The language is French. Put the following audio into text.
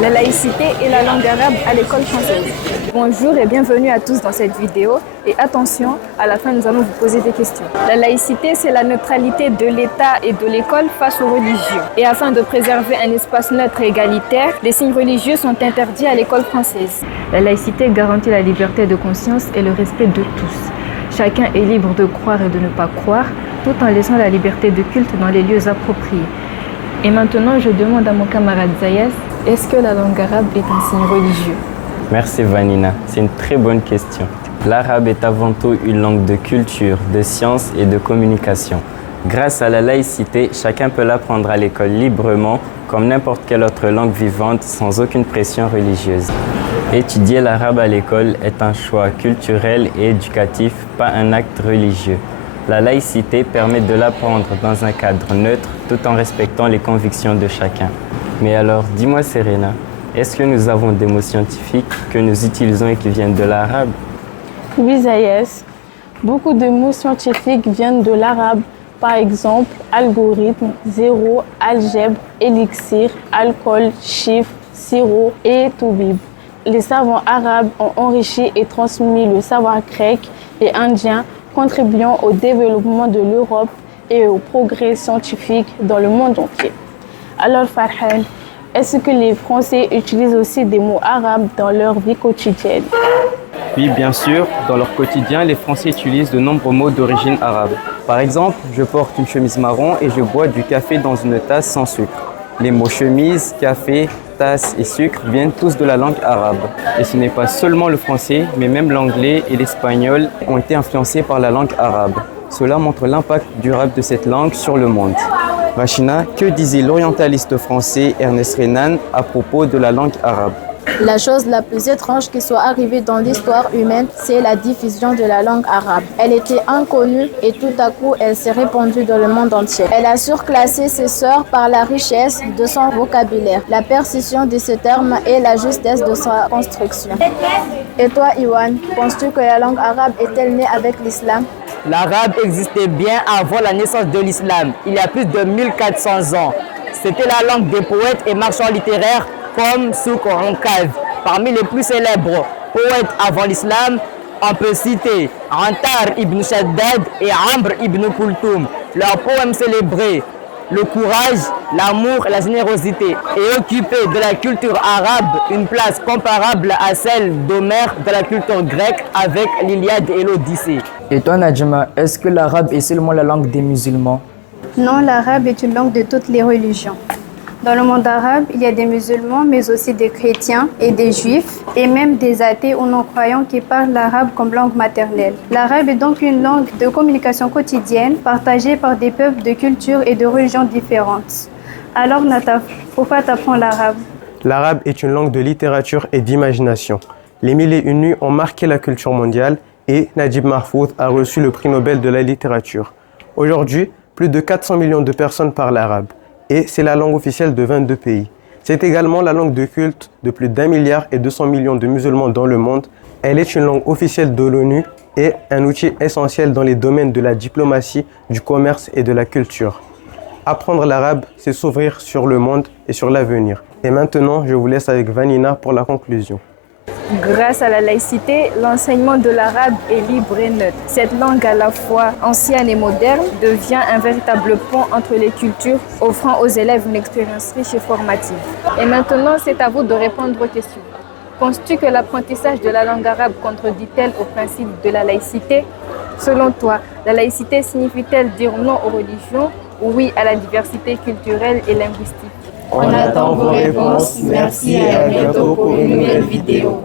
La laïcité et la langue arabe à l'école française. Bonjour et bienvenue à tous dans cette vidéo. Et attention, à la fin, nous allons vous poser des questions. La laïcité, c'est la neutralité de l'État et de l'école face aux religions. Et afin de préserver un espace neutre et égalitaire, les signes religieux sont interdits à l'école française. La laïcité garantit la liberté de conscience et le respect de tous. Chacun est libre de croire et de ne pas croire, tout en laissant la liberté de culte dans les lieux appropriés. Et maintenant, je demande à mon camarade Zayas, est-ce que la langue arabe est un signe religieux? Merci Vanina, c'est une très bonne question. L'arabe est avant tout une langue de culture, de science et de communication. Grâce à la laïcité, chacun peut l'apprendre à l'école librement, comme n'importe quelle autre langue vivante, sans aucune pression religieuse. Étudier l'arabe à l'école est un choix culturel et éducatif, pas un acte religieux. La laïcité permet de l'apprendre dans un cadre neutre, tout en respectant les convictions de chacun. Mais alors, dis-moi Serena, est-ce que nous avons des mots scientifiques que nous utilisons et qui viennent de l'arabe? Oui, Zayas. Beaucoup de mots scientifiques viennent de l'arabe. Par exemple, algorithme, zéro, algèbre, élixir, alcool, chiffre, sirop et toubib. Les savants arabes ont enrichi et transmis le savoir grec et indien, contribuant au développement de l'Europe et au progrès scientifique dans le monde entier. Alors Farhan, est-ce que les Français utilisent aussi des mots arabes dans leur vie quotidienne? Oui, bien sûr. Dans leur quotidien, les Français utilisent de nombreux mots d'origine arabe. Par exemple, je porte une chemise marron et je bois du café dans une tasse sans sucre. Les mots chemise, café, tasse et sucre viennent tous de la langue arabe. Et ce n'est pas seulement le français, mais même l'anglais et l'espagnol ont été influencés par la langue arabe. Cela montre l'impact durable de cette langue sur le monde. Vachina, que disait l'orientaliste français Ernest Renan à propos de la langue arabe? La chose la plus étrange qui soit arrivée dans l'histoire humaine, c'est la diffusion de la langue arabe. Elle était inconnue et tout à coup, elle s'est répandue dans le monde entier. Elle a surclassé ses sœurs par la richesse de son vocabulaire, la précision de ses termes et la justesse de sa construction. Et toi, Iwan, penses-tu que la langue arabe est-elle née avec l'islam? L'arabe existait bien avant la naissance de l'islam, il y a plus de 1400 ans. C'était la langue des poètes et marchands littéraires comme Souk Onkad. Parmi les plus célèbres poètes avant l'islam, on peut citer Antar ibn Shaddad et Amr ibn Kulthum. Leurs poèmes célébraient le courage, l'amour et la générosité et occupaient de la culture arabe une place comparable à celle d'Homère de la culture grecque avec l'Iliade et l'Odyssée. Et toi Nadjma, est-ce que l'arabe est seulement la langue des musulmans? Non, l'arabe est une langue de toutes les religions. Dans le monde arabe, il y a des musulmans, mais aussi des chrétiens et des juifs, et même des athées ou non-croyants qui parlent l'arabe comme langue maternelle. L'arabe est donc une langue de communication quotidienne, partagée par des peuples de cultures et de religions différentes. Alors Nataf, pourquoi t'apprends l'arabe? L'arabe est une langue de littérature et d'imagination. Les Mille et une nuits ont marqué la culture mondiale et Najib Mahfouz a reçu le prix Nobel de la littérature. Aujourd'hui, plus de 400 millions de personnes parlent arabe. Et c'est la langue officielle de 22 pays. C'est également la langue de culte de plus d'1,2 milliard de musulmans dans le monde. Elle est une langue officielle de l'ONU et un outil essentiel dans les domaines de la diplomatie, du commerce et de la culture. Apprendre l'arabe, c'est s'ouvrir sur le monde et sur l'avenir. Et maintenant, je vous laisse avec Vanina pour la conclusion. Grâce à la laïcité, l'enseignement de l'arabe est libre et neutre. Cette langue à la fois ancienne et moderne devient un véritable pont entre les cultures, offrant aux élèves une expérience riche et formative. Et maintenant, c'est à vous de répondre aux questions. Penses-tu que l'apprentissage de la langue arabe contredit-elle au principe de la laïcité? Selon toi, la laïcité signifie-t-elle dire non aux religions ou oui à la diversité culturelle et linguistique? On attend vos réponses. Merci et à bientôt pour une nouvelle vidéo.